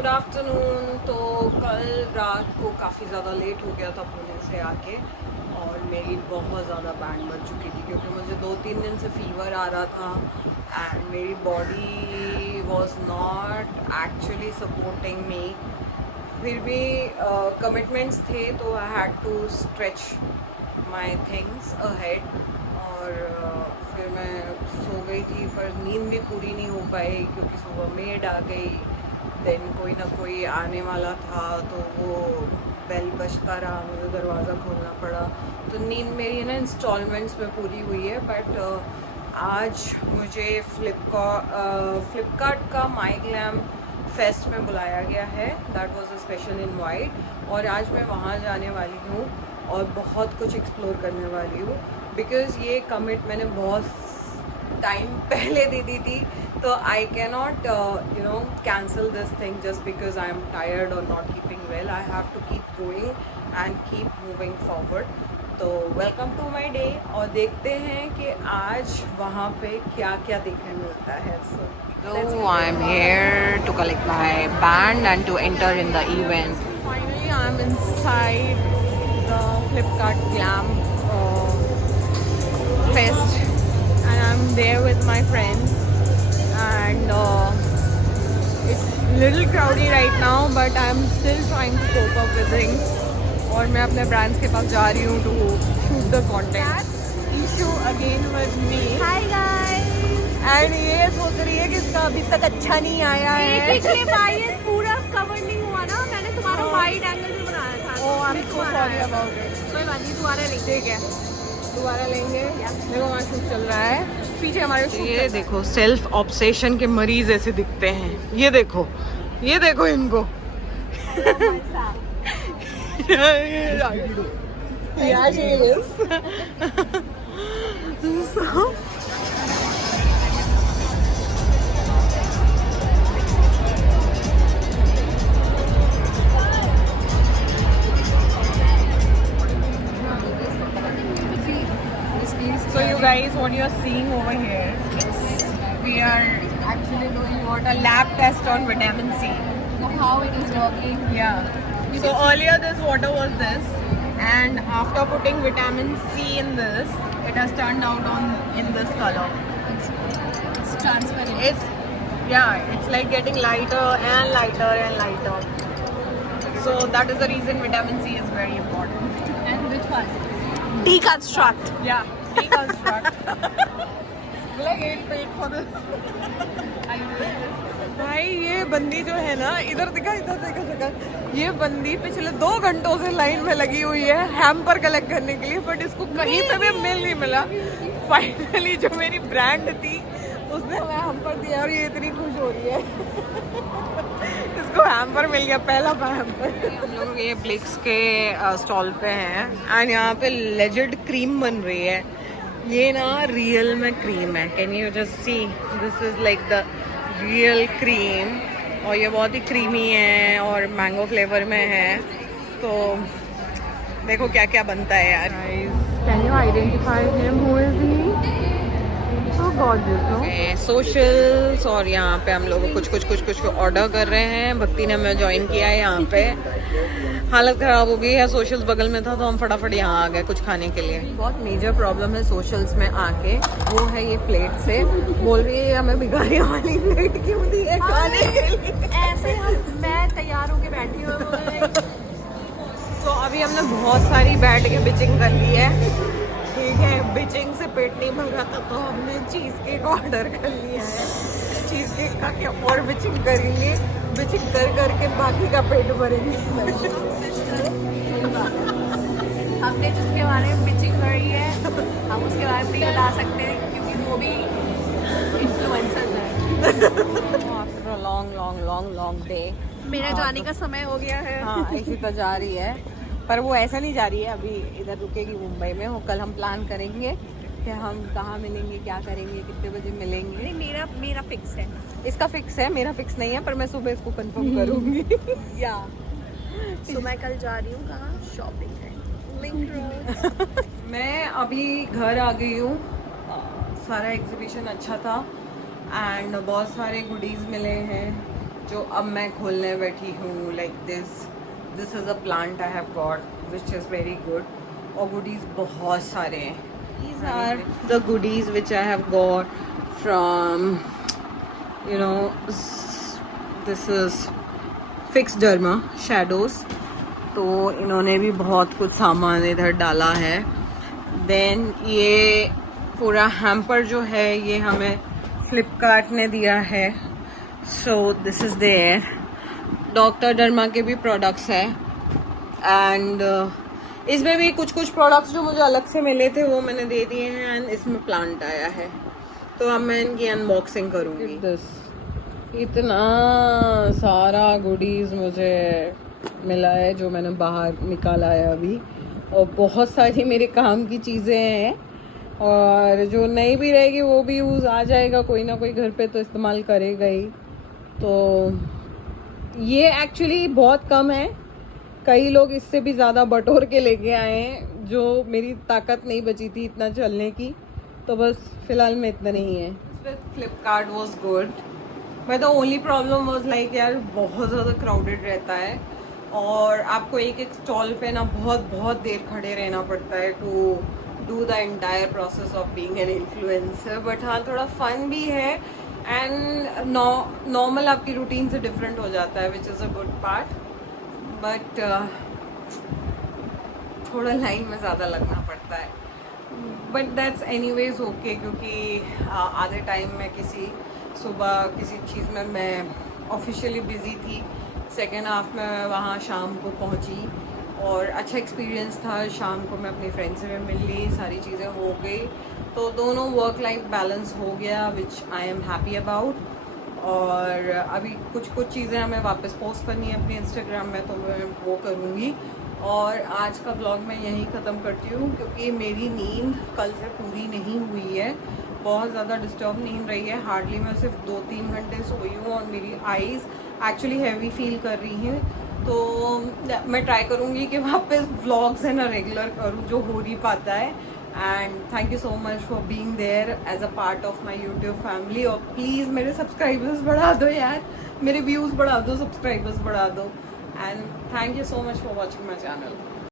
Good afternoon. तो कल रात को काफ़ी ज़्यादा लेट हो गया था पुणे से आके, और मेरी बहुत ज़्यादा बैंड बज चुकी थी क्योंकि मुझे 2-3 दिन से फीवर आ रहा था एंड मेरी body was not actually supporting me. फिर भी कमिटमेंट्स थे तो I had to stretch my things ahead, और फिर मैं सो गई थी पर नींद भी पूरी नहीं हो पाई क्योंकि सुबह मेड आ गई, देन कोई ना कोई आने वाला था तो वो बेल बजता रहा, मुझे दरवाज़ा खोलना पड़ा। तो नींद मेरी ना इंस्टॉलमेंट्स में पूरी हुई है। बट आज मुझे फ्लिपकार्ट का माई ग्लैम फेस्ट में बुलाया गया है। That was a special invite, और आज मैं वहाँ जाने वाली हूँ और बहुत कुछ एक्सप्लोर करने वाली हूँ बिकॉज़ ये कमिट मैंने बहुत टाइम पहले दे दी थी। तो I cannot cancel this thing just because I am tired और not keeping well. I have to keep going and keep moving forward. तो वेलकम टू माई डे, और देखते हैं कि आज वहाँ पे क्या क्या देखने मिलता है। So I am here to collect my band and to enter in the event. Finally I am inside the Flipkart Glam Fest, and I'm there with my friends, and it's little crowdy right now but I'm still trying to cope up with things. और मैं अपने brands के पास जा रही हूँ to shoot the content. Issue again with me. Hi guys. And ये सोच रही है कि इसका अभी तक अच्छा नहीं आया है। एक क्लिप आई है, पूरा कवर नहीं हुआ ना, मैंने तुम्हारा वाइड एंगल में बनाया था। Oh I am so sorry about it. कोई बात नहीं, दोबारा लेंगे। ठीक है, दोबारा लेंगे। देखो वहाँ शूट चल रहा है पीछे हमारे। ये देखो सेल्फ ऑब्सेशन के मरीज ऐसे दिखते हैं। ये देखो इनको। Yeah, she is. So, so you guys, what you are seeing over here, we are actually doing what a lab test on vitamin C. Of how it is working. Yeah. So earlier this water was this, and after putting vitamin C in this, it has turned out in this color. It's transparent. It's like getting lighter and lighter and lighter. So that is the reason vitamin C is very important. And which one? Deconstruct. Yeah, deconstruct. Will I get paid for this? भाई ये बंदी जो है ना, इधर देखा। ये बंदी पिछले 2 घंटों से लाइन में लगी हुई है हैम्पर कलेक्ट करने के लिए, बट इसको कहीं पे भी मिल नहीं मिला। फाइनली जो मेरी ब्रांड थी उसने हमें हैम्पर दिया और ये इतनी खुश हो रही है। इसको हैम्पर मिल गया, पहला हैम्पर। हम लोग ये ब्लिक्स के स्टॉल पे हैं एंड यहाँ पे लेजेंड क्रीम बन रही है। ये ना रियल में क्रीम है। Can you just see, this is like the real cream, और ये बहुत ही क्रीमी है और मैंगो फ्लेवर में है। तो देखो क्या क्या बनता है यार। Can you identify him, who is he? Socials, और यहाँ पे हम लोग कुछ ऑर्डर कर रहे हैं। भक्ति ने हमें ज्वाइन किया है यहाँ पे। हालत ख़राब हो गई है, सोशल्स बगल में था तो हम फटाफट यहाँ आ गए कुछ खाने के लिए। बहुत मेजर प्रॉब्लम है सोशल्स में आके, वो है ये प्लेट से। बोल रही है हमें भिखारी वाली प्लेट क्यों दी है खाने के लिए। ऐसे मैं तैयार होके बैठी हूँ। तो अभी हमने बहुत सारी बैठ के बिचिंग कर ली है। ठीक है, बिचिंग से पेट नहीं भर रहा था तो हमने चीज़ केक ऑर्डर कर लिया है। चीज़ केक खा के और बिचिंग करेंगे, बिचिंग कर करके बाकी का पेट भरेंगे। हमने जिसके बारे में बिचिंग करी है हम उसके बारे में नहीं बता सकते क्योंकि वो भी इन्फ्लुएंसर है। आफ्टर अ लॉन्ग डे मेरा जाने का समय हो गया है। हाँ, ऐसी तो जा रही है पर वो ऐसा नहीं जा रही है, अभी इधर रुकेगी मुंबई में। और कल हम प्लान करेंगे कि हम कहाँ मिलेंगे, क्या करेंगे, कितने बजे मिलेंगे। नहीं, मेरा फिक्स है। इसका फिक्स है, मेरा फिक्स नहीं है, पर मैं सुबह इसको कंफर्म करूँगी। या तो मैं कल जा रही हूँ कहाँ, शॉपिंग है लिंक रोड। मैं अभी घर आ गई हूँ। सारा एग्जीबिशन अच्छा था एंड बहुत सारे गुडीज़ मिले हैं, जो अब मैं खोलने बैठी हूँ, like this is a plant I have got which is very good. और गुडीज़ बहुत सारे हैं. These are the goodies which I have got from, you know, this is Fix Derma Shadows. तो इन्होंने भी बहुत कुछ सामान इधर डाला है. देन ये पूरा हैम्पर जो है ये हमें फ्लिपकार्ट ने दिया है. So this is there. Doctor derma के भी प्रोडक्ट्स है. एंड इसमें भी कुछ कुछ प्रोडक्ट्स जो मुझे अलग से मिले थे वो मैंने दे दिए हैं. एंड इसमें प्लांट आया है तो अब मैं इनकी अनबॉक्सिंग करूँगी. इतना सारा गुडीज़ मुझे मिला है जो मैंने बाहर निकाला है अभी. और बहुत सारी मेरे काम की चीज़ें हैं और जो नहीं भी रहेगी वो भी यूज़ आ जाएगा. कोई ना कोई घर पे तो इस्तेमाल करेगा ही. तो ये एक्चुअली बहुत कम है. कई लोग इससे भी ज़्यादा बटोर के लेके आए हैं जो मेरी ताकत नहीं बची थी इतना चलने की. तो बस फ़िलहाल में इतना नहीं है. Flipkart was good but the only problem was like यार बहुत ज़्यादा क्राउडेड रहता है और आपको एक एक स्टॉल पे ना बहुत बहुत देर खड़े रहना पड़ता है to do the entire process of being an influencer. But हाँ थोड़ा फन भी है एंड नॉर्मल आपकी रूटीन से डिफरेंट हो जाता है which is a good part. But थोड़ा लाइन में ज़्यादा लगना पड़ता है. बट दैट्स एनीवेज ओके क्योंकि आधे टाइम में सुबह किसी चीज़ में मैं ऑफिशियली बिज़ी थी. सेकेंड हाफ में वहाँ शाम को पहुँची और अच्छा एक्सपीरियंस था. शाम को मैं अपनी फ्रेंड से भी मिल ली. सारी चीज़ें हो गई तो दोनों वर्क लाइफ बैलेंस हो गया विच आई एम हैप्पी अबाउट. और अभी कुछ चीज़ें हमें वापस पोस्ट करनी है अपने इंस्टाग्राम में तो मैं वो करूँगी. और आज का ब्लॉग मैं यहीं ख़त्म करती हूँ क्योंकि मेरी नींद कल से पूरी नहीं हुई है. बहुत ज़्यादा डिस्टर्ब नींद रही है. हार्डली मैं सिर्फ 2-3 घंटे सोई हूँ और मेरी आईज़ एक्चुअली हैवी फील कर रही हैं. तो मैं ट्राई करूँगी कि वापस व्लॉग्स है ना रेगुलर करूँ जो हो नहीं पाता है. And thank you so much for being there as a part of my YouTube family. और प्लीज़ मेरे सब्सक्राइबर्स बढ़ा दो यार. मेरे व्यूज़ बढ़ा दो, सब्सक्राइबर्स बढ़ा दो. And thank you so much for watching my channel.